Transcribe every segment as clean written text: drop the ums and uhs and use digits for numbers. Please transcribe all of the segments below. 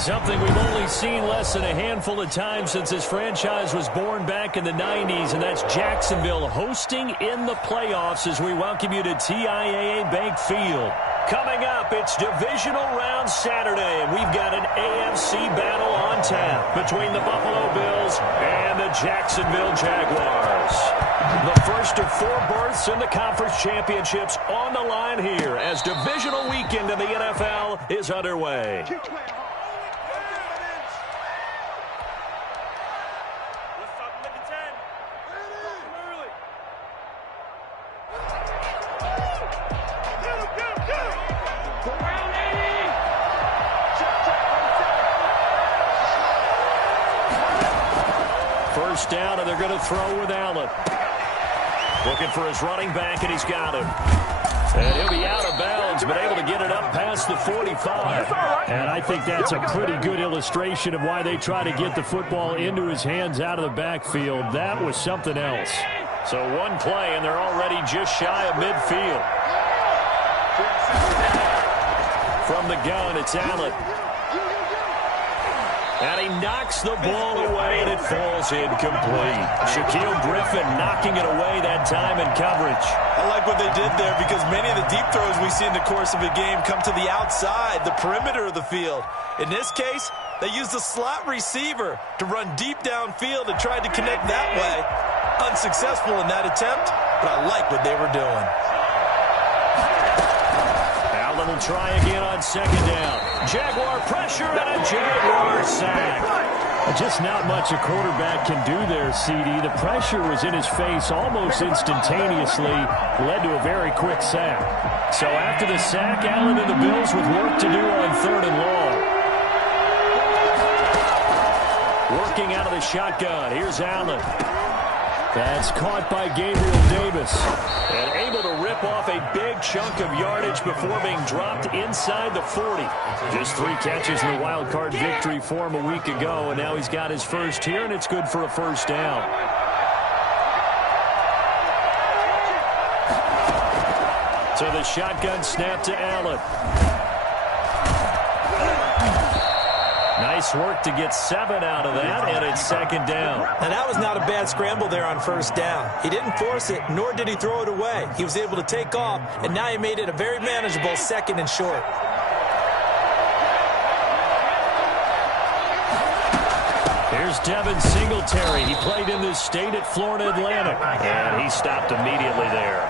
Something we've only seen less than a handful of times since this franchise was born back in the 90s, and that's Jacksonville hosting in the playoffs as we welcome you to TIAA Bank Field. Coming up, it's Divisional Round Saturday, and we've got an AFC battle on tap between the Buffalo Bills and the Jacksonville Jaguars. The first of 4 berths in the conference championships on the line here as divisional weekend in the NFL is underway. First down, and they're going to throw with Allen. Looking for his running back, and he's got him. And he'll be out of bounds, but able to get it up past the 45. And I think that's a pretty good illustration of why they try to get the football into his hands out of the backfield. That was something else. So one play, and they're already just shy of midfield. From the gun, it's Allen. And he knocks the ball away, and it falls incomplete. Shaquille Griffin knocking it away that time in coverage. I like what they did there because many of the deep throws we see in the course of a game come to the outside, the perimeter of the field. In this case, they used a slot receiver to run deep downfield and tried to connect that way. Unsuccessful in that attempt, but I like what they were doing. Allen will try again on second down. Jaguar pressure and a Jaguar sack. Just not much a quarterback can do there, CD. The pressure was in his face almost instantaneously, led to a very quick sack. So after the sack, Allen and the Bills with work to do on 3rd and long. Working out of the shotgun. Here's Allen. That's caught by Gabriel Davis. And able to rip off a big chunk of yardage before being dropped inside the 40. Just 3 catches in the wild card victory for him a week ago, and now he's got his first here, and it's good for a first down. So the shotgun snap to Allen. Nice work to get 7 out of that, and it's second down. And that was not a bad scramble there on first down. He didn't force it, nor did he throw it away. He was able to take off, and now he made it a very manageable 2nd and short. Here's Devin Singletary. He played in this state at Florida Atlantic, and he stopped immediately there.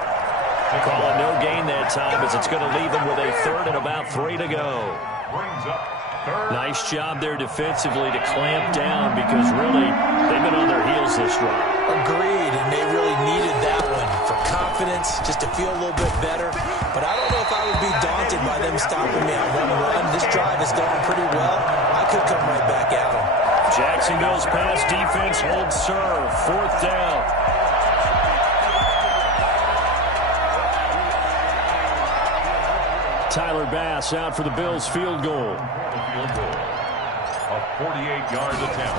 Calling no gain that time as it's going to leave him with a 3rd and about 3 to go. Nice job there defensively to clamp down because really they've been on their heels this drive. Agreed, and they really needed that one for confidence, just to feel a little bit better. But I don't know if I would be daunted by them stopping me on one run. This drive has gone pretty well. I could come right back at them. Jacksonville's pass defense holds serve. 4th down. Tyler Bass out for the Bills field goal. A 48-yard attempt.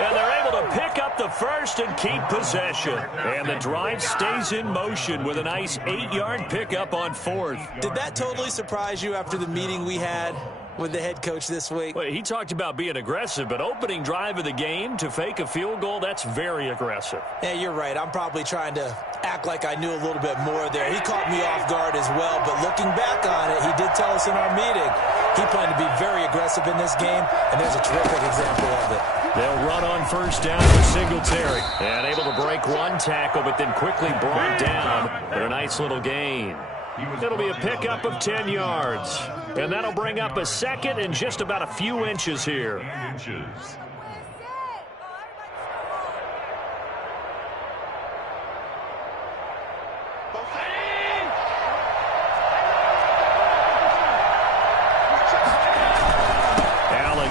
And they're able to pick up the first and keep possession. And the drive stays in motion with a nice 8-yard pickup on 4th. Did that totally surprise you after the meeting we had with the head coach this week? Well, he talked about being aggressive, but opening drive of the game to fake a field goal, that's very aggressive. Yeah, you're right. I'm probably trying to act like I knew a little bit more there. He caught me off guard as well, but looking back on it, he did tell us in our meeting he planned to be very aggressive in this game, and there's a terrific example of it. They'll run on first down with Singletary. And able to break one tackle, but then quickly brought down. But a nice little gain. It'll be a pickup of 10 yards. And that'll bring up a 2nd and just about a few inches here.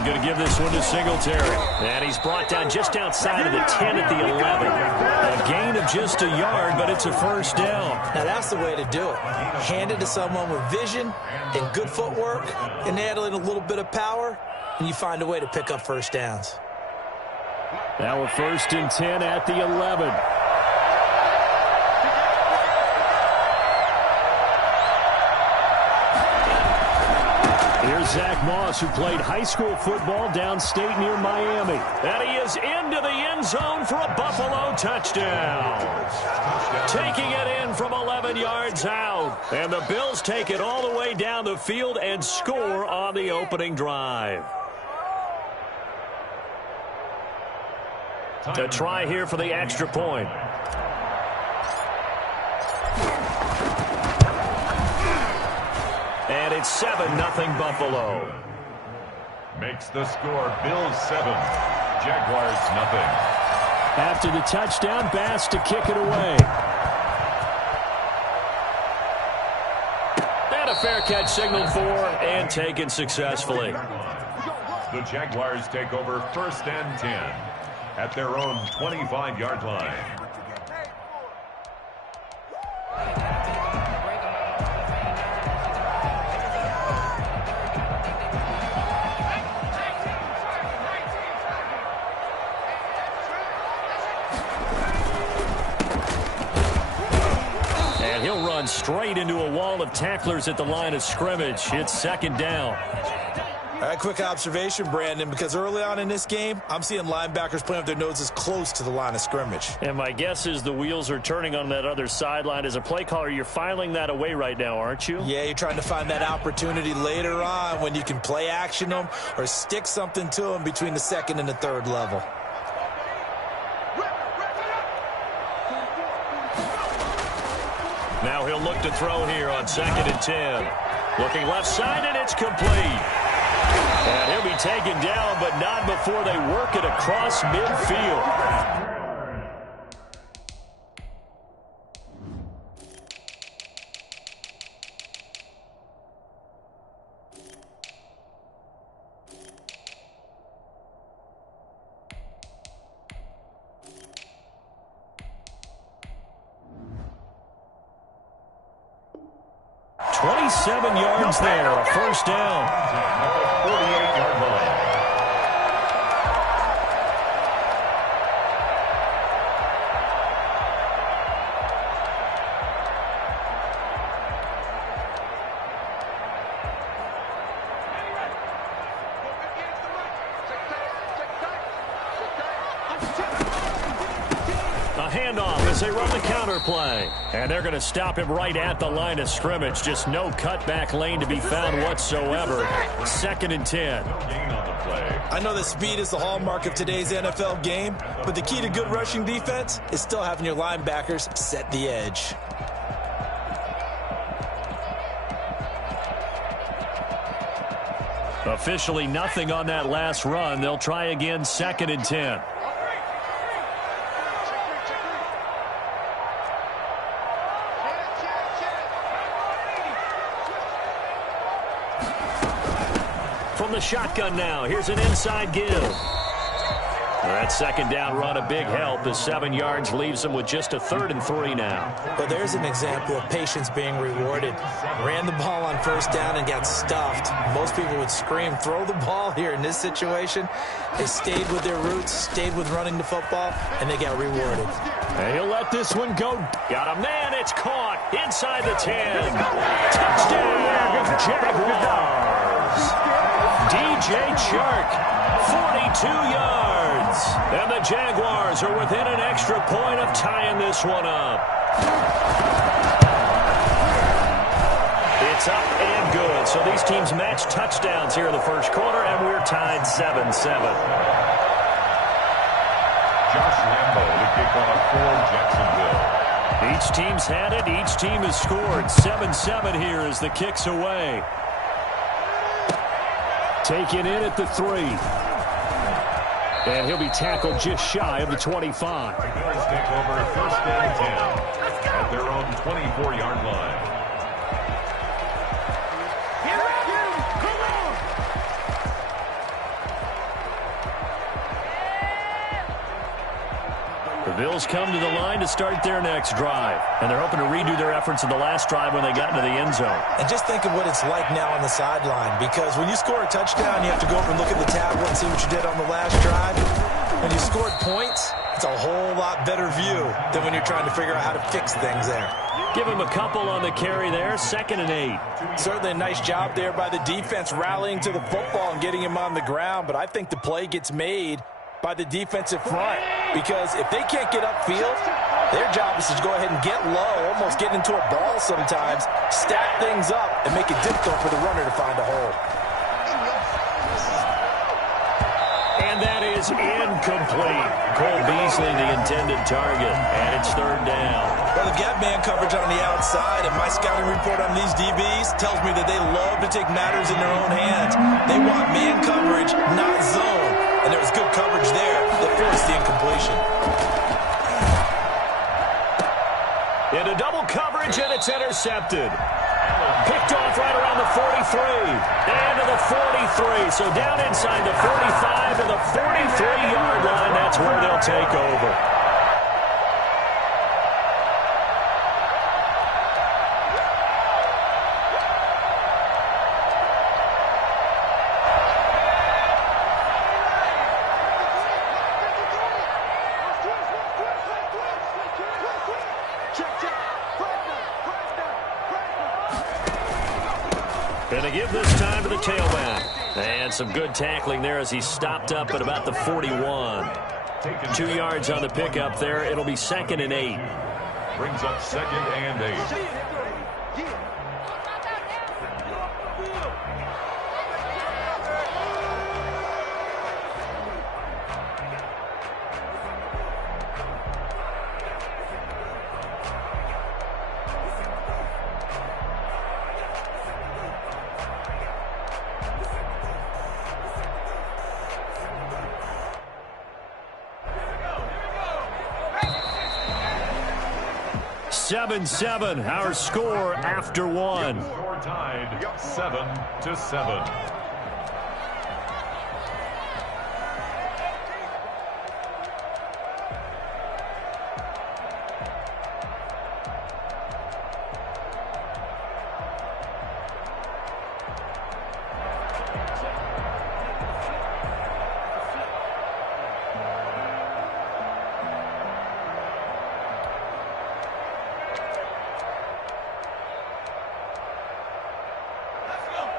Going to give this one to Singletary. And he's brought down just outside of the 10 at the 11. A gain of just a yard, but it's a first down. Now that's the way to do it. Hand it to someone with vision and good footwork and add in a little bit of power, and you find a way to pick up first downs. Now a 1st and 10 at the 11. Here's Zach Moss, who played high school football downstate near Miami. And he is into the end zone for a Buffalo touchdown. Taking it in from 11 yards out. And the Bills take it all the way down the field and score on the opening drive. To try here for the extra point. And it's 7-0 Buffalo. Makes the score Bills 7, Jaguars nothing. After the touchdown, Bass to kick it away. And a fair catch signaled for and taken successfully. The Jaguars take over 1st and 10 at their own 25-yard line. And he'll run straight into a wall of tacklers at the line of scrimmage. It's 2nd down. All right, quick observation, Brandon, because early on in this game, I'm seeing linebackers playing with their noses close to the line of scrimmage. And my guess is the wheels are turning on that other sideline. As a play caller, you're filing that away right now, aren't you? Yeah, you're trying to find that opportunity later on when you can play action them or stick something to them between the 2nd and the 3rd level. Now he'll look to throw here on 2nd and 10. Looking left side, and it's complete. And he'll be taken down, but not before they work it across midfield. Seven yards there, a 1st down. 48-yard line. A handoff as they run the counter play. And they're going to stop him right at the line of scrimmage. Just no cutback lane to be found whatsoever. 2nd and 10. I know that speed is the hallmark of today's NFL game, but the key to good rushing defense is still having your linebackers set the edge. Officially nothing on that last run. They'll try again 2nd and 10. From the shotgun now, here's an inside give. That 2nd down run, a big help. The 7 yards leaves them with just a 3rd and 3 now. But there's an example of patience being rewarded. Ran the ball on 1st down and got stuffed. Most people would scream, throw the ball here. In this situation, they stayed with their roots, stayed with running the football, and they got rewarded. And he'll let this one go. Got a man, it's caught inside the 10. Touchdown, Jaguars. DJ Chark, 42 yards. And the Jaguars are within an extra point of tying this one up. It's up and good. So these teams match touchdowns here in the 1st quarter, and we're tied 7-7. Josh Lambo, the kickoff for Jacksonville. Each team's had it. Each team has scored. 7-7 here as the kick's away. Taken in at the 3. And he'll be tackled just shy of the 25. The Bears take over 1st and 10 at their own 24-yard line. The Bills come to the line to start their next drive. And they're hoping to redo their efforts in the last drive when they got into the end zone. And just think of what it's like now on the sideline, because when you score a touchdown, you have to go over and look at the tablet and see what you did on the last drive. When you scored points, it's a whole lot better view than when you're trying to figure out how to fix things there. Give him a couple on the carry there, 2nd and 8. Certainly a nice job there by the defense rallying to the football and getting him on the ground, but I think the play gets made by the defensive front because if they can't get upfield, their job is to go ahead and get low, almost get into a ball sometimes, stack things up, and make it difficult for the runner to find a hole. And that is incomplete. Cole Beasley, the intended target, and it's 3rd down. Well, they've got man coverage on the outside, and my scouting report on these DBs tells me that they love to take matters in their own hands. They want man coverage, not zone. And there was good coverage there that forced the incompletion. Into double coverage, and it's intercepted. Picked off right around the 43. And to the 43. So down inside the 45 to the 43-yard line. That's where they'll take over. And they give this time to the tailback. And some good tackling there as he stopped up at about the 41. 2 yards on the pickup there. It'll be 2nd and 8. Brings up 2nd and 8. Seven, our score after one. Score tied 7-7.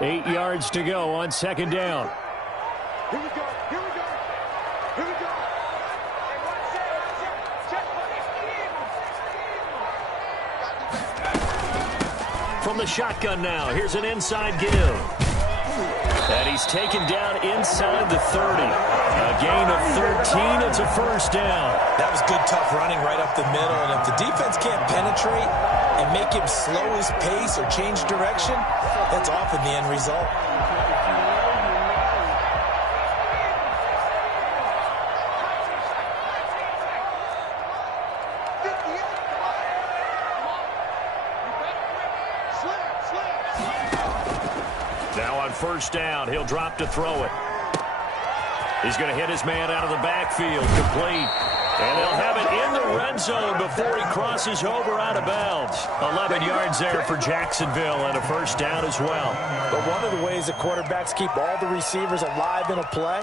Eight yards to go on 2nd down. Here we go. From the shotgun now, here's an inside give. And he's taken down inside the 30. A gain of 13, it's a 1st down. That was good, tough running right up the middle. And if the defense can't penetrate and make him slow his pace or change direction, that's often the end result. Now on 1st down, he'll drop to throw it. He's going to hit his man out of the backfield, complete. And they'll have it in the red zone before he crosses over out of bounds. 11 yards there for Jacksonville and a 1st down as well. But one of the ways the quarterbacks keep all the receivers alive in a play,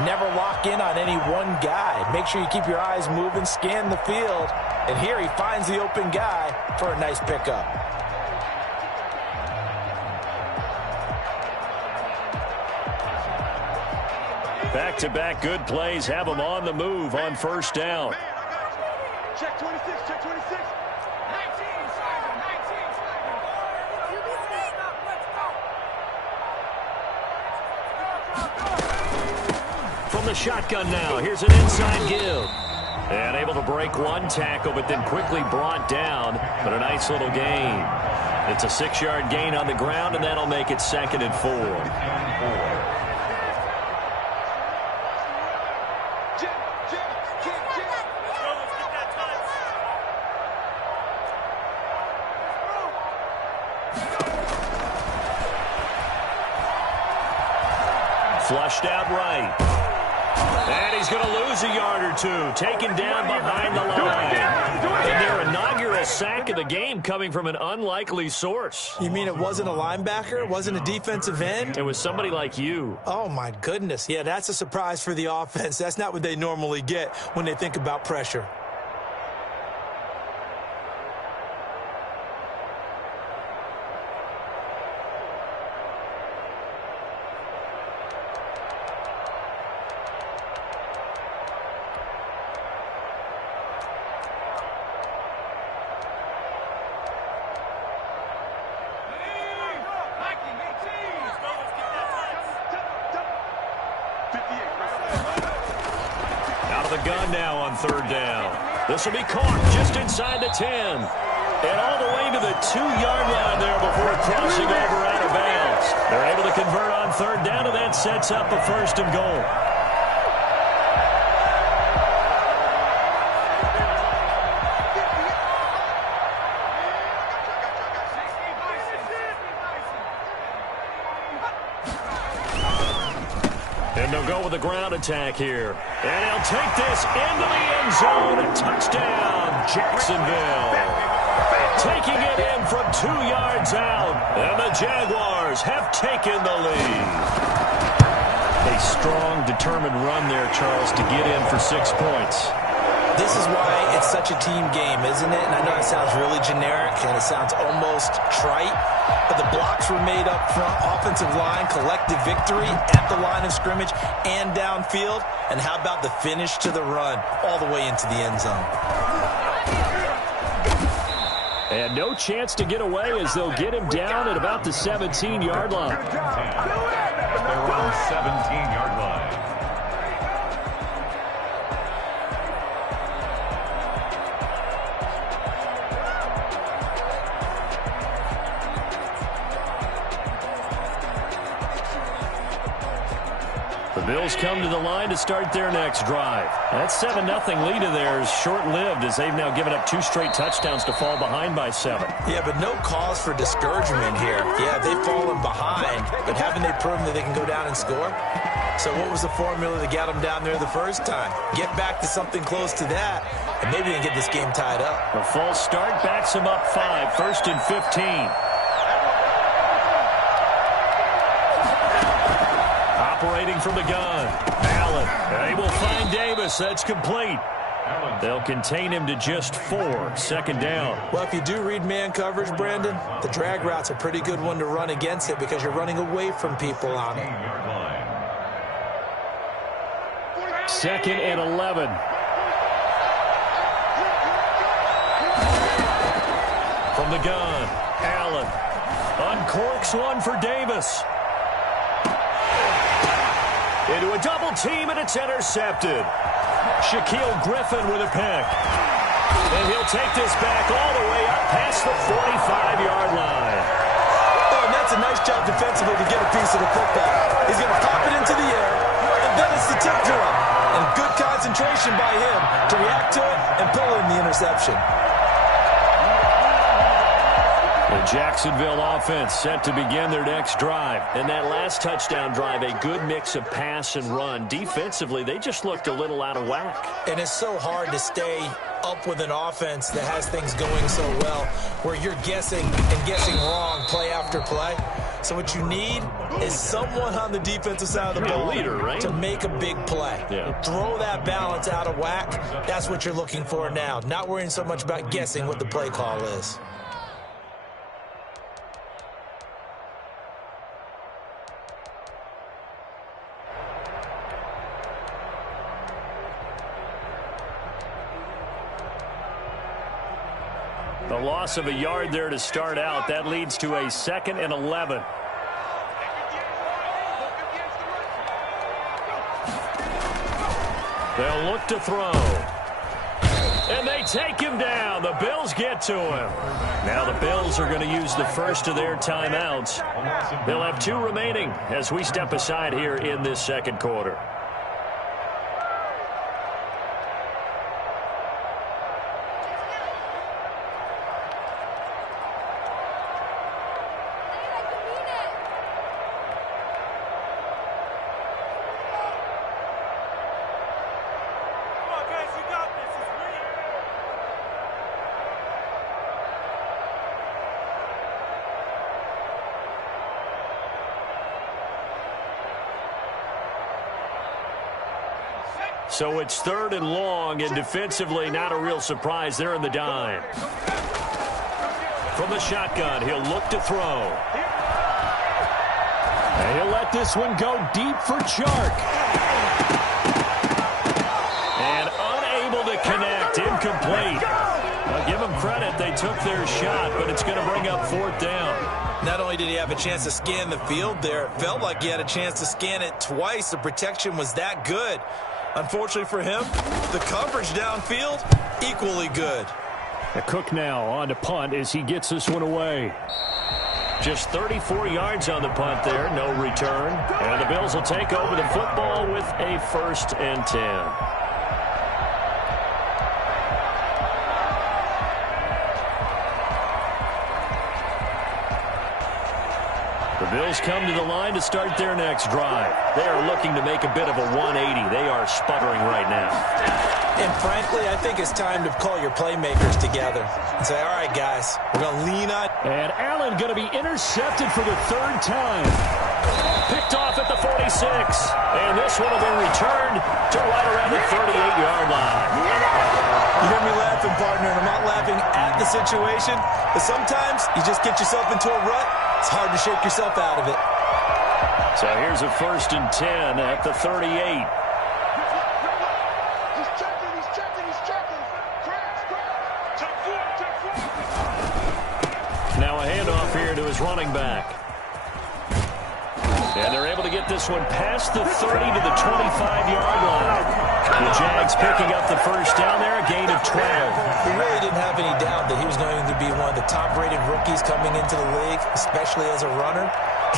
never lock in on any one guy. Make sure you keep your eyes moving, scan the field. And here he finds the open guy for a nice pickup. Back-to-back good plays have him on the move on 1st down. Check 26, check 26. 19, 19. From the shotgun now, here's an inside give. And able to break one tackle, but then quickly brought down. But a nice little gain. It's a 6-yard gain on the ground, and that'll make it 2nd and 4. Flushed out right. And he's going to lose a yard or two, taken down behind the line. And their inaugural sack of the game coming from an unlikely source. You mean it wasn't a linebacker? It wasn't a defensive end? It was somebody like you. Oh, my goodness. Yeah, that's a surprise for the offense. That's not what they normally get when they think about pressure. The gun now on third down. This will be caught just inside the 10. And all the way to the 2-yard line there before crossing over out of bounds. They're able to convert on third down, and that sets up a 1st and goal. And they'll go with a ground attack here. And he'll take this into the end zone. Touchdown, Jacksonville. Taking it in from 2 yards out. And the Jaguars have taken the lead. A strong, determined run there, Charles, to get in for 6 points. This is why it's such a team game, isn't it? And I know it sounds really generic and it sounds almost trite, but the blocks were made up front, offensive line, collective victory at the line of scrimmage and downfield. And how about the finish to the run all the way into the end zone? And no chance to get away as they'll get him down at about the 17-yard line. They're on the 17-yard line. The Bills come to the line to start their next drive. That 7-0 lead of theirs short-lived as they've now given up 2 straight touchdowns to fall behind by 7. Yeah, but no cause for discouragement here. Yeah, they've fallen behind, but haven't they proven that they can go down and score? So what was the formula that got them down there the first time? Get back to something close to that, and maybe they can get this game tied up. A false start backs them up 5, 1st and 15. Operating from the gun, Allen. They will find Davis. That's complete. They'll contain him to just 4, 2nd down. Well, if you do read man coverage, Brandon, the drag route's a pretty good one to run against it because you're running away from people on it. 2nd and 11. From the gun, Allen uncorks one for Davis. Into a double team, and it's intercepted. Shaquille Griffin with a pick. And he'll take this back all the way up past the 45-yard line. Oh, and that's a nice job defensively to get a piece of the football. He's going to pop it into the air, and then it's the tip drill. And good concentration by him to react to it and pull in the interception. The Jacksonville offense set to begin their next drive. And that last touchdown drive, a good mix of pass and run. Defensively, they just looked a little out of whack. And it's so hard to stay up with an offense that has things going so well, where you're guessing and guessing wrong play after play. So what you need is someone on the defensive side of the ball leader, right? to make a big play. Yeah. Throw that balance out of whack. That's what you're looking for now. Not worrying so much about guessing what the play call is. The loss of a yard there to start out. That leads to a 2nd and 11. They'll look to throw. And they take him down. The Bills get to him. Now the Bills are going to use the first of their timeouts. They'll have 2 remaining as we step aside here in this 2nd quarter. So it's 3rd and long, and defensively not a real surprise. They're in the dime. From the shotgun, he'll look to throw. And he'll let this one go deep for Chark. And unable to connect, incomplete. I'll give them credit, they took their shot, but it's going to bring up 4th down. Not only did he have a chance to scan the field there, it felt like he had a chance to scan it twice. The protection was that good. Unfortunately for him, the coverage downfield, equally good. Cook now on to punt as he gets this one away. Just 34 yards on the punt there, no return. And the Bills will take over the football with a 1st and 10. The Bills come to the line to start their next drive. They are looking to make a bit of a 180. They are sputtering right now. And frankly, I think it's time to call your playmakers together and say, all right, guys, we're going to lean on. And Allen going to be intercepted for the 3rd time. Picked off at the 46. And this one will be returned to right around the 38-yard line. You hear me laughing, partner, and I'm not laughing at the situation, but sometimes you just get yourself into a rut. It's hard to shake yourself out of it. So here's a 1st and 10 at the 38. He's checking. Now a handoff here to his running back. And they're able to get this one past the 30 to the 25-yard line. The Jags picking up the 1st down there, a gain of 12. We really didn't have any doubt that he was going to be one of the top-rated rookies coming into the league, especially as a runner.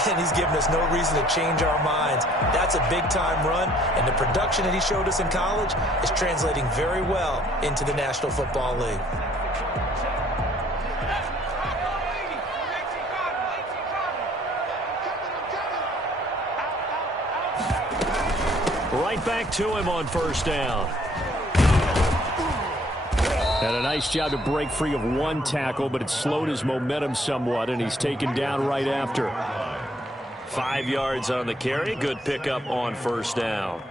And he's given us no reason to change our minds. That's a big-time run, and the production that he showed us in college is translating very well into the National Football League. Right back to him on 1st down. And a nice job to break free of one tackle, but it slowed his momentum somewhat, and he's taken down right after. 5 yards on the carry. Good pickup on 1st down.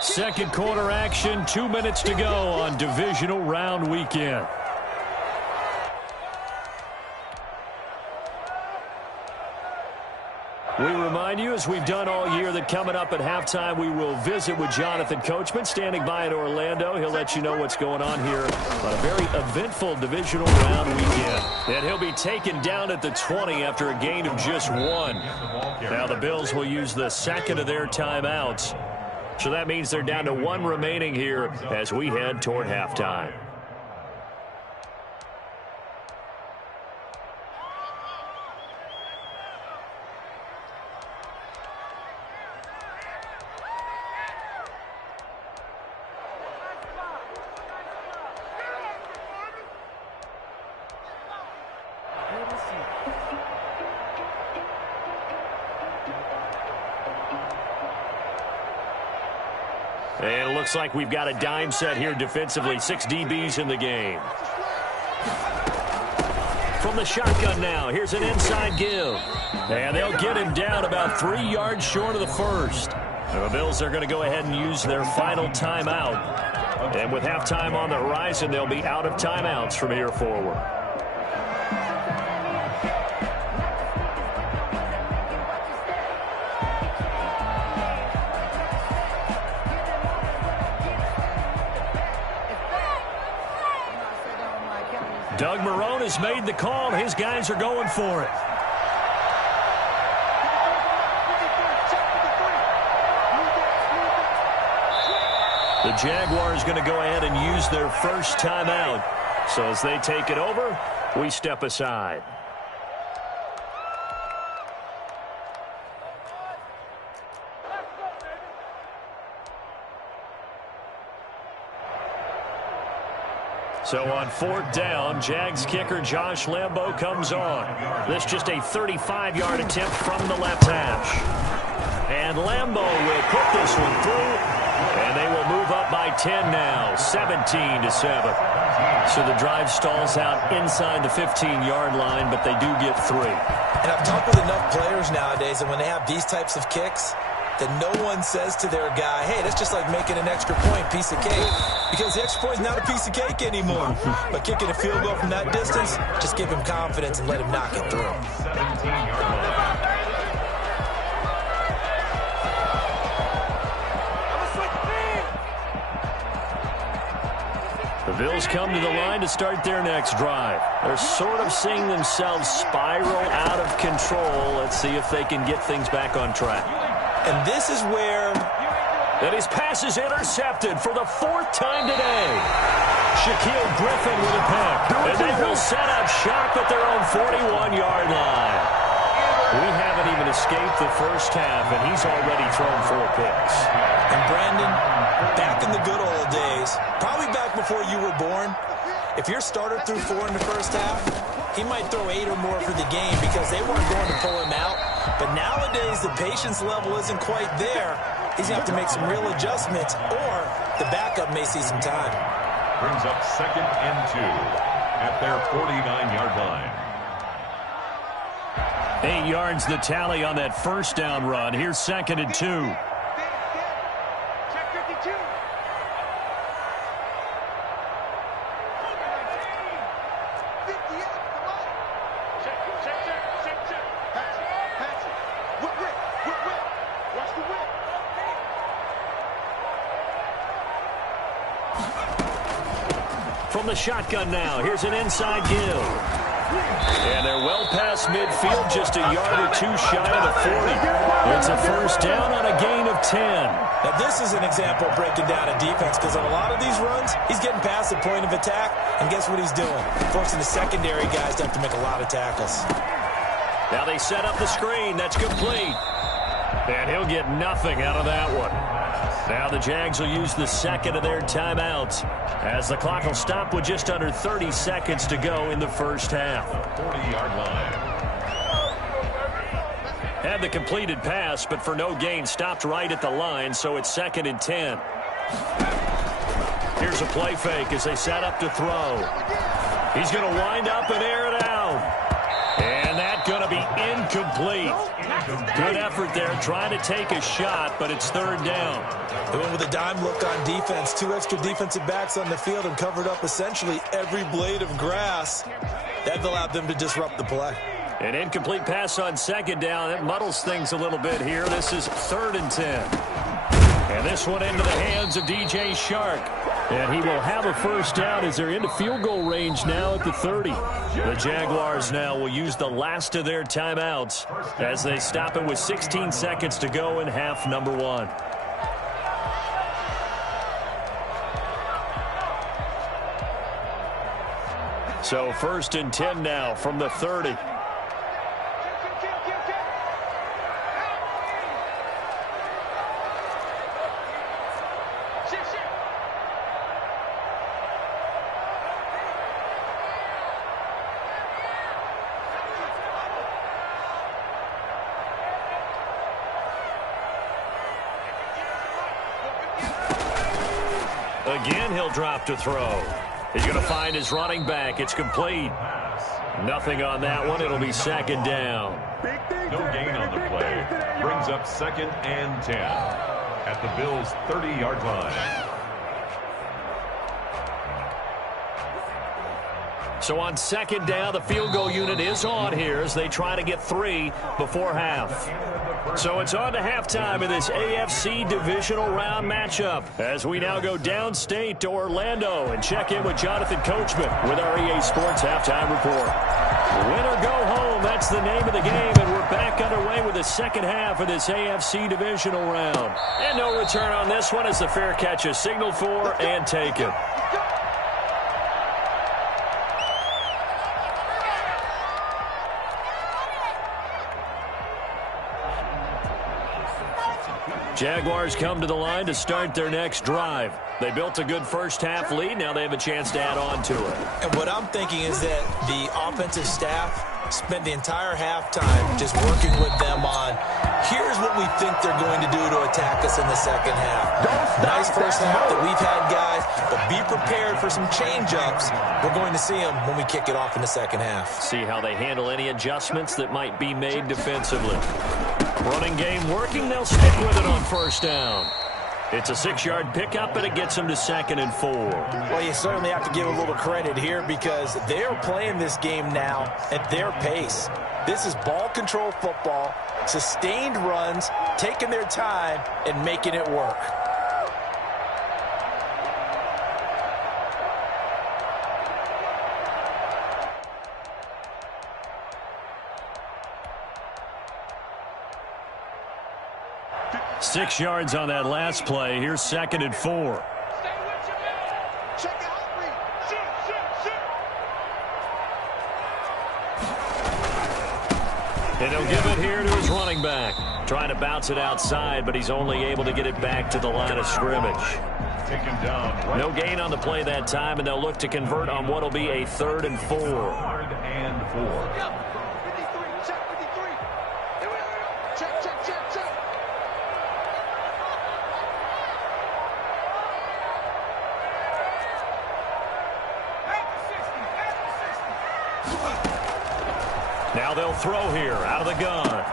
Second quarter action, 2 minutes to go on divisional round weekend. We remind you, as we've done all year, that coming up at halftime, we will visit with Jonathan Coachman, standing by in Orlando. He'll let you know what's going on here on a very eventful divisional round weekend. And he'll be taken down at the 20 after a gain of just 1. Now the Bills will use the 2nd of their timeouts. So that means they're down to 1 remaining here as we head toward halftime. And it looks like we've got a dime set here defensively. 6 DBs in the game. From the shotgun now, here's an inside give. And they'll get him down about 3 yards short of the 1st. And the Bills are going to go ahead and use their final timeout. And with halftime on the horizon, they'll be out of timeouts from here forward. Doug Marrone has made the call. His guys are going for it. The Jaguars going to go ahead and use their 1st timeout. So as they take it over, we step aside. So on 4th down, Jags kicker Josh Lambo comes on. This just a 35-yard attempt from the left hash. And Lambo will put this one through, and they will move up by 10 now, 17-7. So the drive stalls out inside the 15-yard line, but they do get 3. And I've talked with enough players nowadays, and when they have these types of kicks, that no one says to their guy, hey, that's just like making an extra point, piece of cake. Because the extra point is not a piece of cake anymore. But kicking a field goal from that distance, just give him confidence and let him knock it through. 17-yard line. The Bills come to the line to start their next drive. They're sort of seeing themselves spiral out of control. Let's see if they can get things back on track. And this is where... And his pass is intercepted for the 4th time today. Shaquille Griffin with a pick. And they will set up shop at their own 41-yard line. We haven't even escaped the first half, and he's already thrown 4 picks. And Brandon, back in the good old days, probably back before you were born, if your starter threw 4 in the first half, he might throw 8 or more for the game because they weren't going to pull him out. But nowadays, the patience level isn't quite there. He's going to have to make some real adjustments, or the backup may see some time. Brings up 2nd and 2 at their 49-yard line. 8 yards the tally on that first down run. Here's 2nd and 2. Check 52. 58, come on. Check. Pass it. Whip. Watch the whip. From the shotgun now, here's an inside give. And they're well past midfield, just a yard or 2 shy of the 40. It's a first down on a gain of 10. Now, this is an example of breaking down a defense because on a lot of these runs, he's getting past the point of attack, and guess what he's doing? Forcing the secondary guys to have to make a lot of tackles. Now they set up the screen. That's complete. And he'll get nothing out of that one. Now the Jags will use the 2nd of their timeouts as the clock will stop with just under 30 seconds to go in the first half. 40-yard line. Had the completed pass, but for no gain, stopped right at the line, so it's 2nd and 10. Here's a play fake as they set up to throw. He's going to wind up and air it out. And that's going to be incomplete. Good effort there, trying to take a shot, but it's 3rd down. They went with a dime look on defense. 2 extra defensive backs on the field and covered up essentially every blade of grass. That allowed them to disrupt the play. An incomplete pass on 2nd down. That muddles things a little bit here. This is 3rd and 10. And this one into the hands of DJ Shark. And he will have a first down as they're into field goal range now at the 30. The Jaguars now will use the last of their timeouts as they stop it with 16 seconds to go in half number 1. So 1st and 10 now from the 30. Again, he'll drop to throw. He's going to find his running back. It's complete. Nothing on that one. It'll be 2nd down. No gain on the play. Brings up 2nd and 10 at the Bills' 30-yard line. So on 2nd down, the field goal unit is on here as they try to get 3 before half. So it's on to halftime in this AFC divisional round matchup as we now go downstate to Orlando and check in with Jonathan Coachman with our EA Sports Halftime Report. Win or go home, that's the name of the game, and we're back underway with the second half of this AFC divisional round. And no return on this one as the fair catch is signaled for and taken. Jaguars come to the line to start their next drive. They built a good first-half lead. Now they have a chance to add on to it. And what I'm thinking is that the offensive staff spent the entire halftime just working with them on, here's what we think they're going to do to attack us in the second half. Nice first half that we've had, guys, but be prepared for some change-ups. We're going to see them when we kick it off in the second half. See how they handle any adjustments that might be made defensively. Running game working. They'll stick with it on first down. It's a 6-yard pickup, and it gets them to 2nd and 4. Well, you certainly have to give a little credit here because they're playing this game now at their pace. This is ball control football, sustained runs, taking their time, and making it work. Six yards on that last play. Here's 2nd and 4. Stay with your man. Check out read. Shoot. And he'll give it here to his running back. Trying to bounce it outside, but he's only able to get it back to the line of scrimmage. Taken down. No gain on the play that time, and they'll look to convert on what will be a 3rd and 4. 3rd and 4. 53. Check 53. Here we go. Check. Now they'll throw here out of the gun.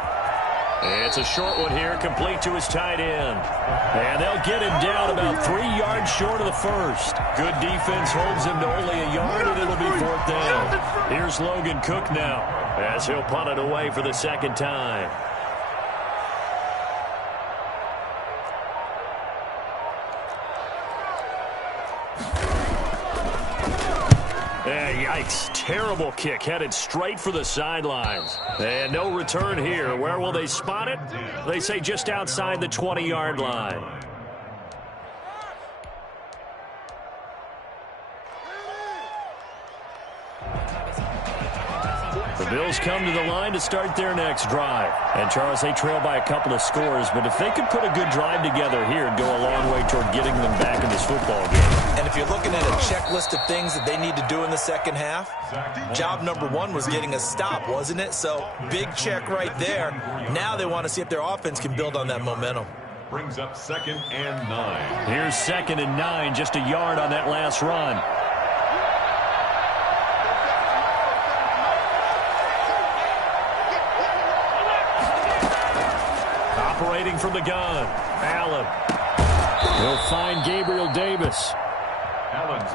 It's a short one here, complete to his tight end. And they'll get him down about 3 yards short of the first. Good defense holds him to only a yard, and it'll be 4th down. Here's Logan Cook now as he'll punt it away for the 2nd time. Yikes. Terrible kick headed straight for the sidelines. And no return here. Where will they spot it? They say just outside the 20-yard line. The Bills come to the line to start their next drive. And, Charles, they trail by a couple of scores, but if they could put a good drive together here, it'd go a long way toward getting them back in this football game. And if you're looking at a checklist of things that they need to do in the second half, job number 1 was getting a stop, wasn't it? So, big check right there. Now they want to see if their offense can build on that momentum. Brings up 2nd and 9. Here's 2nd and 9, just a yard on that last run. Operating from the gun, Allen. He'll find Gabriel Davis.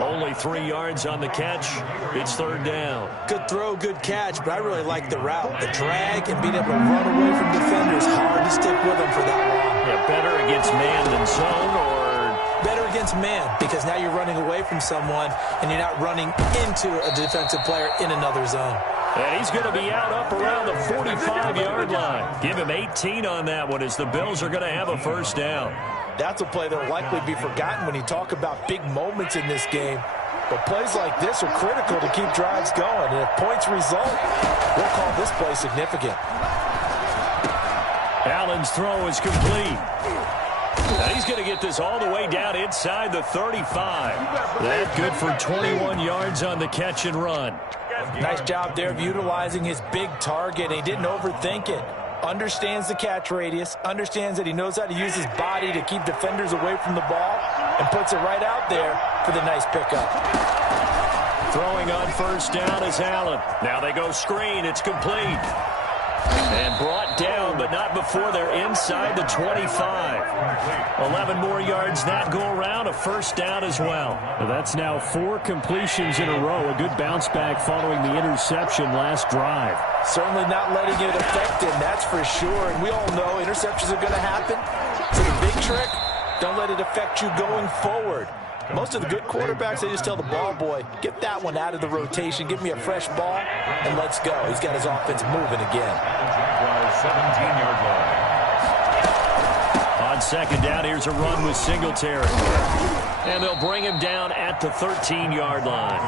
Only 3 yards on the catch. It's 3rd down. Good throw, good catch, but I really like the route. The drag and being able to run away from defenders. Hard to stick with them for that long. Yeah, better against man than zone, or better against man, because now you're running away from someone and you're not running into a defensive player in another zone. And he's going to be out up around the 45-yard line. Give him 18 on that one as the Bills are going to have a 1st down. That's a play that will likely be forgotten when you talk about big moments in this game. But plays like this are critical to keep drives going. And if points result, we'll call this play significant. Allen's throw is complete. And he's going to get this all the way down inside the 35. That good for 21 yards on the catch and run. Nice job there of utilizing his big target. He didn't overthink it. Understands the catch radius, understands that he knows how to use his body to keep defenders away from the ball, and puts it right out there for the nice pickup. Throwing on 1st down is Allen. Now they go screen. It's complete. And brought down, but not before they're inside the 25. 11 more yards that go around, a 1st down as well. That's now 4 completions in a row. A good bounce back following the interception last drive. Certainly not letting it affect him, that's for sure. And we all know interceptions are going to happen. So the big trick, don't let it affect you going forward. Most of the good quarterbacks, they just tell the ball boy, get that one out of the rotation, give me a fresh ball, and let's go. He's got his offense moving again. 17-yard line. On 2nd down, here's a run with Singletary. And they'll bring him down at the 13-yard line.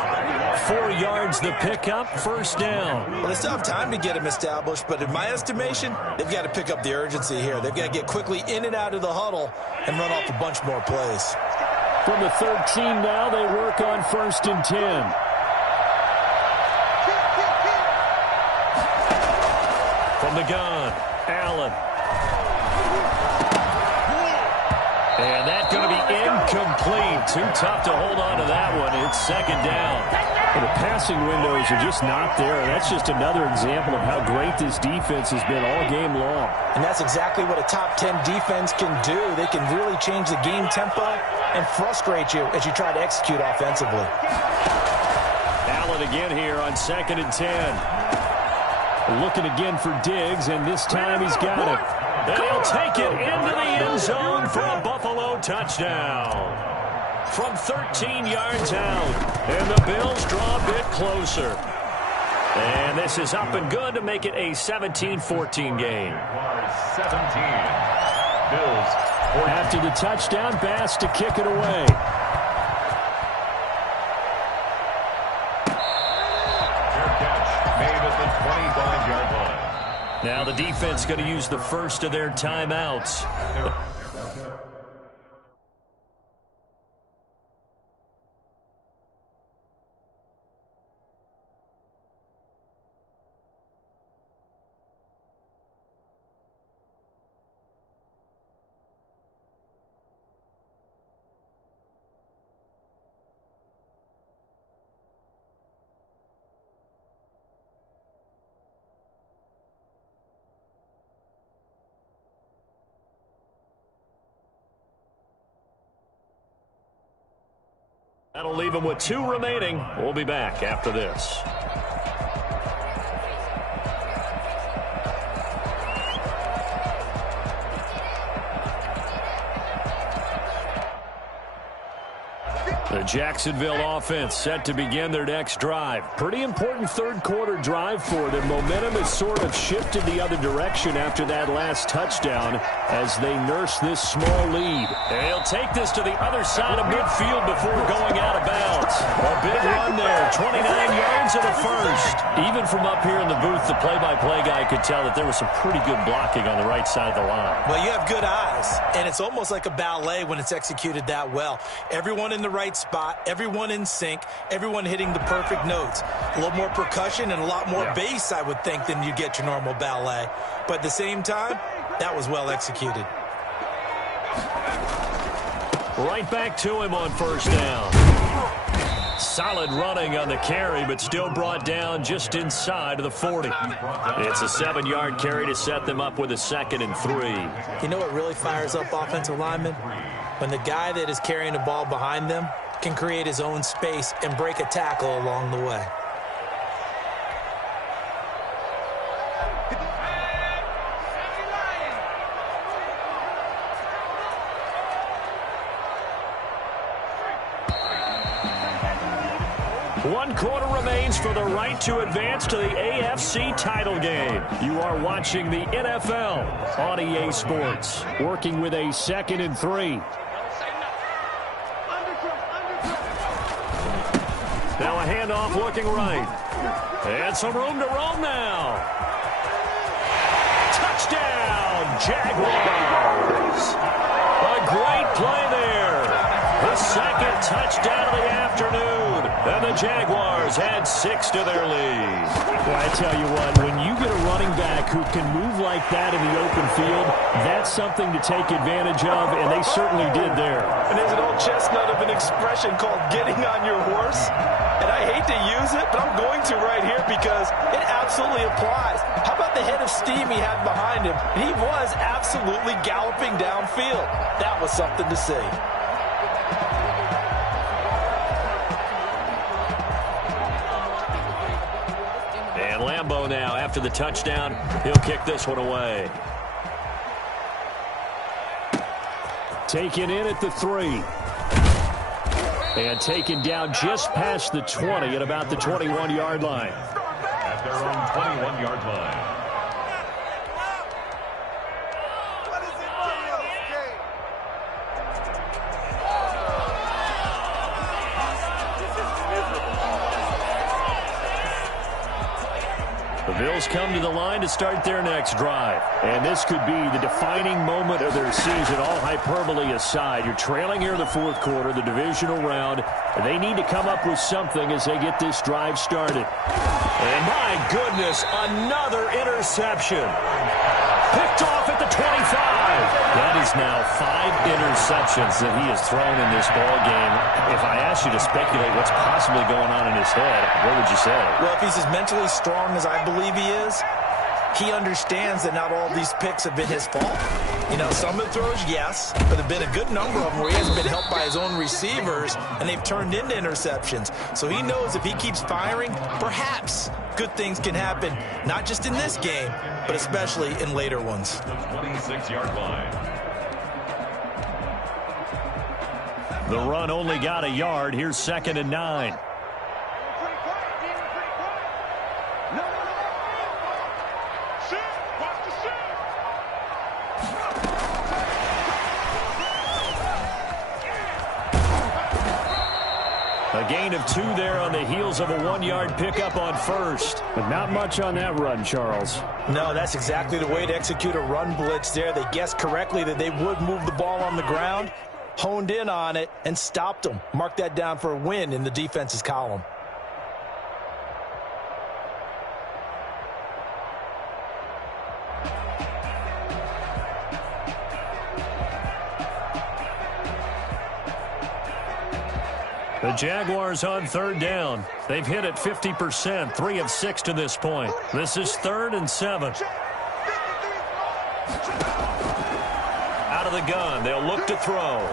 4 yards the pickup, first down. Well, they still have time to get him established, but in my estimation, they've got to pick up the urgency here. They've got to get quickly in and out of the huddle and run off a bunch more plays. From the 13 now, they work on first and 10. From the gun, Allen. And that's going to be incomplete. Too tough to hold on to that one. It's second down. And the passing windows are just not there. That's just another example of how great this defense has been all game long. And that's exactly what a top 10 defense can do. They can really change the game tempo and frustrate you as you try to execute offensively. Allen again here on second and 10. Looking again for Diggs, and this time he's got it. And he'll take it into the end zone for a Buffalo touchdown. From 13 yards out, and the Bills draw a bit closer. And this is up and good to make it a 17-14 game. 17. Bills. After the touchdown, Bass to kick it away. Fair catch made at the 25-yard line. Now the defense going to use the first of their timeouts. That'll leave them with 2 remaining. We'll be back after this. The Jacksonville offense set to begin their next drive. Pretty important third quarter drive for them. Momentum has sort of shifted the other direction after that last touchdown as they nurse this small lead. They'll take this to the other side of midfield before going out of bounds. A big run there, 29 yards and a first. Even from up here in the booth, the play-by-play guy could tell that there was some pretty good blocking on the right side of the line. Well, you have good eyes, and it's almost like a ballet when it's executed that well. Everyone in the right spot, everyone in sync, everyone hitting the perfect notes. A little more percussion and a lot more bass, I would think, than you get your normal ballet. But at the same time, that was well executed. Right back to him on first down. Solid running on the carry, but still brought down just inside of the 40. It's a 7-yard carry to set them up with a 2nd and 3. You know what really fires up offensive linemen? When the guy that is carrying the ball behind them can create his own space and break a tackle along the way. One quarter remains for the right to advance to the AFC title game. You are watching the NFL on EA Sports. Working with a 2nd and 3. Now a handoff looking right. And some room to roam now. Touchdown, Jaguars. A great play there. The 2nd touchdown of the afternoon. And the Jaguars add 6 to their lead. Well, I tell you what, when you get a running back who can move like that in the open field, that's something to take advantage of, and they certainly did there. And there's an old chestnut of an expression called getting on your horse. And I hate to use it, but I'm going to right here because it absolutely applies. How about the head of steam he had behind him? He was absolutely galloping downfield. That was something to see. And Lambeau now, after the touchdown, he'll kick this one away. Taken in at the 3. And taken down just past the 20 at about the 21-yard line. At their own 21-yard line. The Bills come to the line to start their next drive. And this could be the defining moment of their season, all hyperbole aside. You're trailing here in the fourth quarter, the divisional round. And they need to come up with something as they get this drive started. And my goodness, another interception. Picked off at the 25. That is now 5 interceptions that he has thrown in this ball game. If I asked you to speculate what's possibly going on in his head, what would you say? Well, if he's as mentally strong as I believe he is, he understands that not all these picks have been his fault. You know, some of the throws, yes, but there have been a good number of them where he hasn't been helped by his own receivers, and they've turned into interceptions. So he knows if he keeps firing, perhaps good things can happen, not just in this game, but especially in later ones. The 26-yard line. The run only got a yard. Here's 2nd and 9. A gain of 2 there on the heels of a 1-yard pickup on first. But not much on that run, Charles. No, that's exactly the way to execute a run blitz there. They guessed correctly that they would move the ball on the ground, honed in on it, and stopped them. Mark that down for a win in the defense's column. The Jaguars on 3rd down. They've hit it 50%, 3 of 6 to this point. This is 3rd and 7. Out of the gun, they'll look to throw.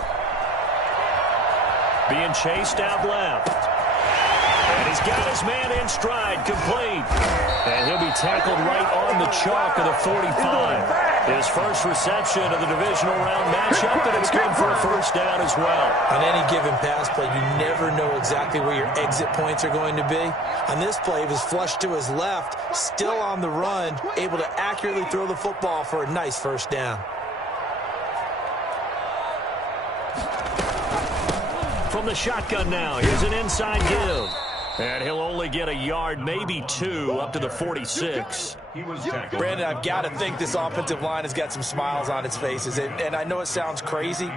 Being chased out left. And he's got his man in stride, complete. And he'll be tackled right on the chalk of the 45. His first reception of the divisional round matchup, and it's good for a first down as well. On any given pass play, you never know exactly where your exit points are going to be. On this play, it was flushed to his left, still on the run, able to accurately throw the football for a nice first down. From the shotgun now, here's an inside give. And he'll only get a yard, maybe 2, up to the 46. Brandon, I've got to think this offensive line has got some smiles on its faces. And I know it sounds crazy,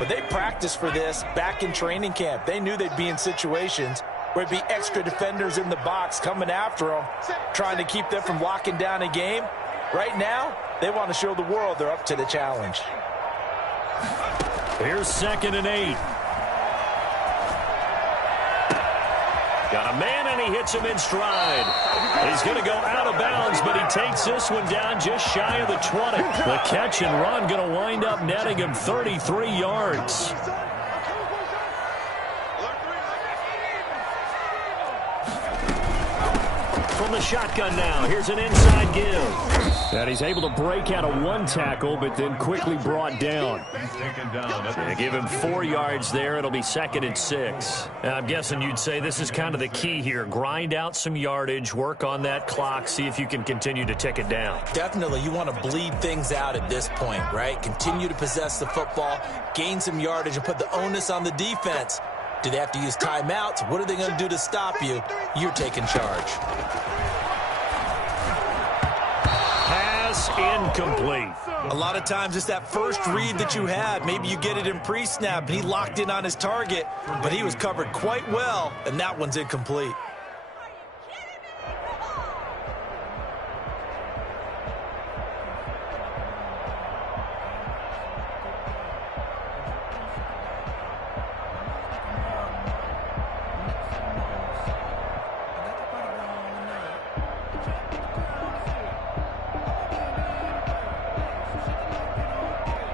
but they practiced for this back in training camp. They knew they'd be in situations where it'd be extra defenders in the box coming after them, trying to keep them from locking down a game. Right now, they want to show the world they're up to the challenge. Here's 2nd and 8. Got a man, and he hits him in stride. He's going to go out of bounds, but he takes this one down just shy of the 20. The catch and run going to wind up netting him 33 yards. From the shotgun now, here's an inside give. And he's able to break out of 1 tackle, but then quickly brought down. They give him 4 yards there. It'll be 2nd and 6. I'm guessing you'd say this is kind of the key here. Grind out some yardage, work on that clock, see if you can continue to tick it down. Definitely, you want to bleed things out at this point, right? Continue to possess the football, gain some yardage, and put the onus on the defense. Do they have to use timeouts? What are they going to do to stop you? You're taking charge. Pass incomplete. A lot of times it's that first read that you had. Maybe you get it in pre-snap, and he locked in on his target, but he was covered quite well, and that one's incomplete.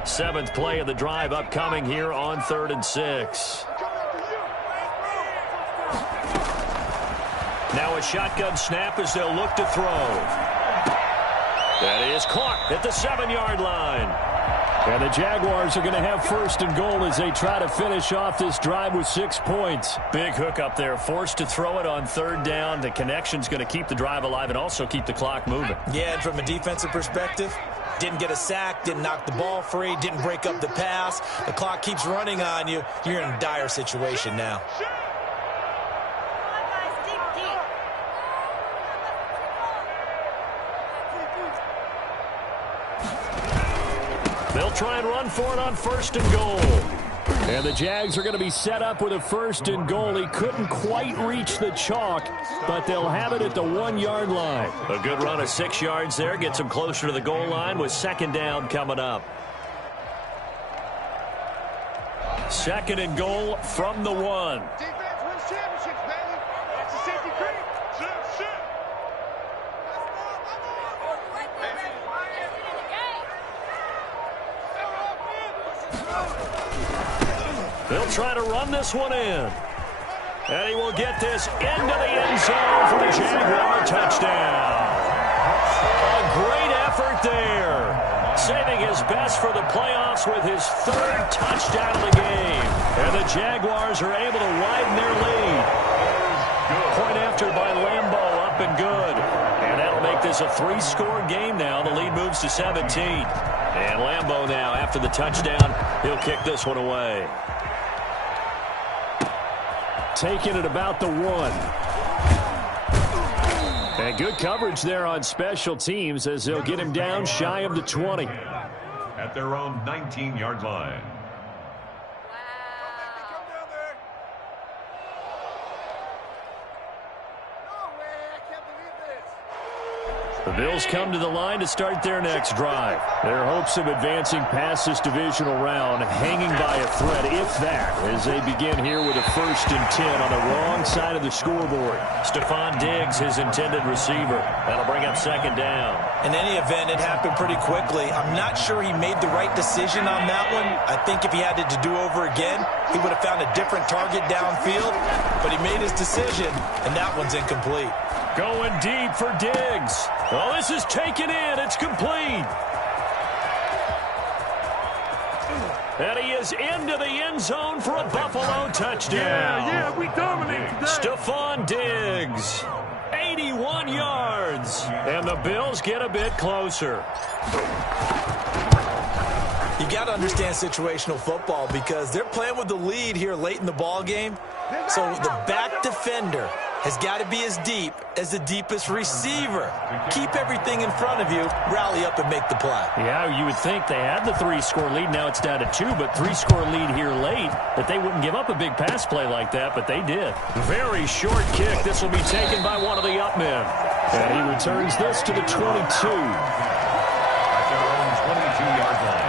Seventh play of the drive upcoming here on 3rd and 6. Now a shotgun snap as they'll look to throw. That is caught at the 7-yard line. And the Jaguars are going to have 1st and goal as they try to finish off this drive with 6 points. Big hook up there, forced to throw it on 3rd down. The connection's going to keep the drive alive and also keep the clock moving. Yeah, and from a defensive perspective, didn't get a sack, didn't knock the ball free, didn't break up the pass. The clock keeps running on you. You're in a dire situation now. They'll try and run for it on 1st and goal. And the Jags are going to be set up with a 1st and goal. He couldn't quite reach the chalk, but they'll have it at the 1-yard line. A good run of 6 yards there gets them closer to the goal line with 2nd down coming up. 2nd and goal from the 1. Defense wins championships, baby. That's the safety cream. Shit. They'll try to run this one in. And he will get this into the end zone for the Jaguar touchdown. A great effort there. Saving his best for the playoffs with his 3rd touchdown of the game. And the Jaguars are able to widen their lead. Point after by Lambeau, up and good. And that'll make this a 3-score game now. The lead moves to 17. And Lambeau now, after the touchdown, he'll kick this one away. Taking it about the 1. And good coverage there on special teams as they'll get him down shy of the 20. At their own 19-yard line. The Bills come to the line to start their next drive. Their hopes of advancing past this divisional round hanging by a thread, if that, as they begin here with a 1st and 10 on the wrong side of the scoreboard. Stephon Diggs, his intended receiver. That'll bring up 2nd down. In any event, it happened pretty quickly. I'm not sure he made the right decision on that one. I think if he had it to do over again, he would have found a different target downfield. But he made his decision, and that one's incomplete. Going deep for Diggs. Oh, this is taken in. It's complete. And he is into the end zone for a Buffalo touchdown. Yeah, we dominate today. Stephon Diggs, 81 yards. And the Bills get a bit closer. You got to understand situational football because they're playing with the lead here late in the ball game. So the back defender has got to be as deep as the deepest receiver. Keep everything in front of you, rally up and make the play. Yeah, you would think they had the 3-score lead. Now it's down to 2, but 3-score lead here late. That they wouldn't give up a big pass play like that, but they did. Very short kick. This will be taken by one of the up men. And he returns this to the 22. At their own 22-yard line.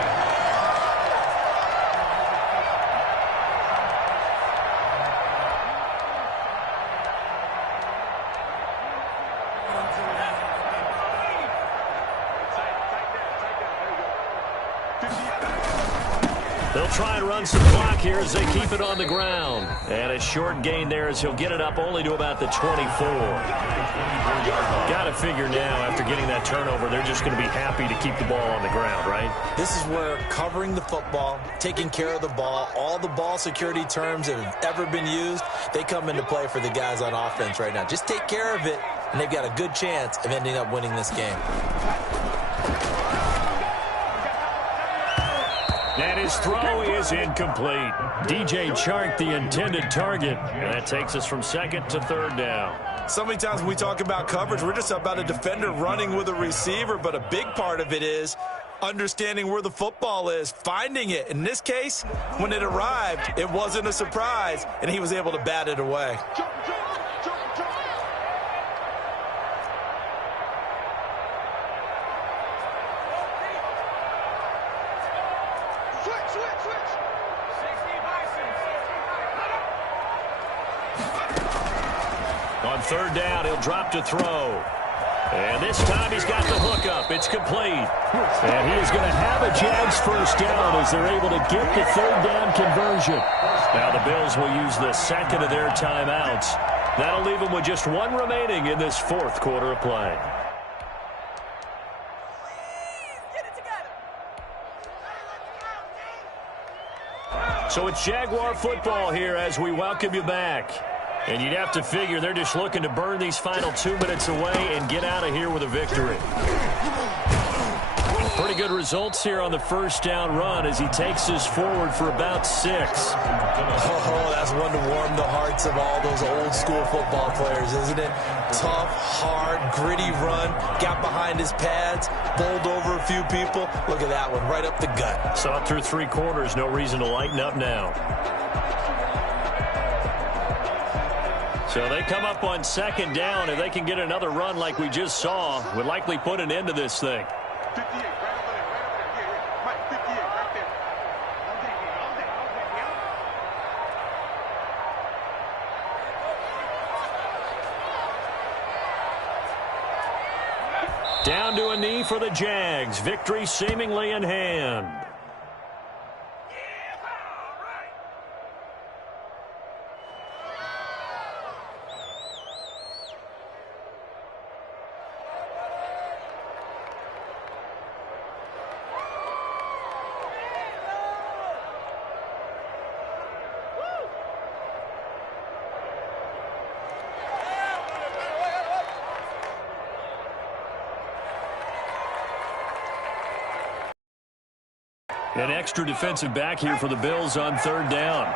They'll try and run some clock here as they keep it on the ground. And a short gain there as he'll get it up only to about the 24. Got to figure now, after getting that turnover, they're just going to be happy to keep the ball on the ground, right? This is where covering the football, taking care of the ball, all the ball security terms that have ever been used, they come into play for the guys on offense right now. Just take care of it, and they've got a good chance of ending up winning this game. And his throw is incomplete. DJ Chark, the intended target. And that takes us from 2nd to 3rd down. So many times when we talk about coverage, we're just about a defender running with a receiver, but a big part of it is understanding where the football is, finding it. In this case, when it arrived, it wasn't a surprise, and he was able to bat it away. On 3rd down, he'll drop to throw. And this time he's got the hook up. It's complete. And he is going to have a Jags 1st down as they're able to get the 3rd down conversion. Now the Bills will use the 2nd of their timeouts. That'll leave them with just 1 remaining in this 4th quarter of play. So it's Jaguar football here as we welcome you back. And you'd have to figure they're just looking to burn these final 2 minutes away and get out of here with a victory. Pretty good results here on the first down run as he takes us forward for about 6. Oh, that's one to warm the hearts of all those old school football players, isn't it? Tough, hard, gritty run, got behind his pads, bowled over a few people. Look at that one, right up the gut. Saw it through 3 quarters, no reason to lighten up now. So they come up on 2nd down. If they can get another run like we just saw, would likely put an end to this thing. 58, right over there, yeah. Mike, 58, right there. Down to a knee for the Jags. Victory seemingly in hand. An extra defensive back here for the Bills on 3rd down.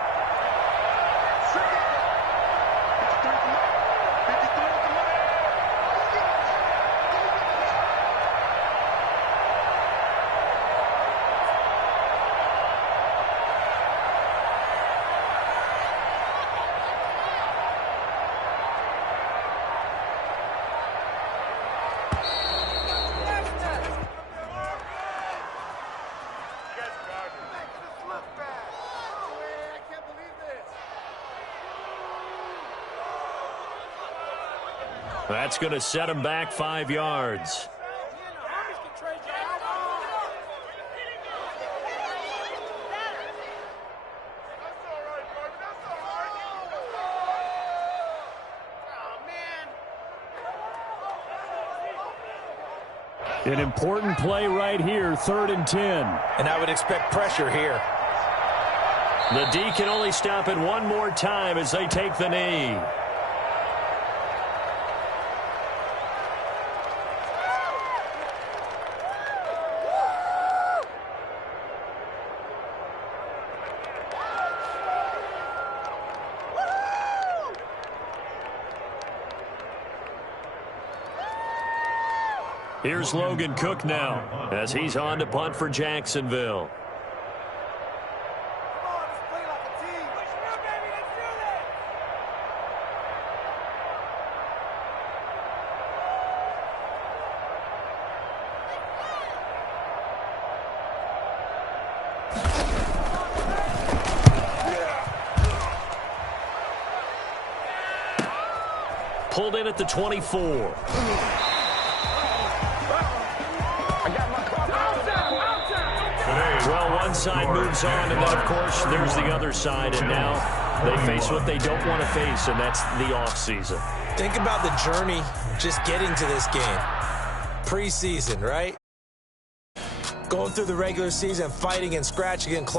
That's going to set him back 5 yards. An important play right here, 3rd and 10. And I would expect pressure here. The D can only stop it one more time as they take the knee. Here's Logan Cook now as he's on to punt for Jacksonville. Pulled in at the 24. Well, one side moves on, and then, of course, there's the other side, and now they face what they don't want to face, and that's the offseason. Think about the journey just getting to this game. Preseason, right? Going through the regular season, fighting and scratching and clawing.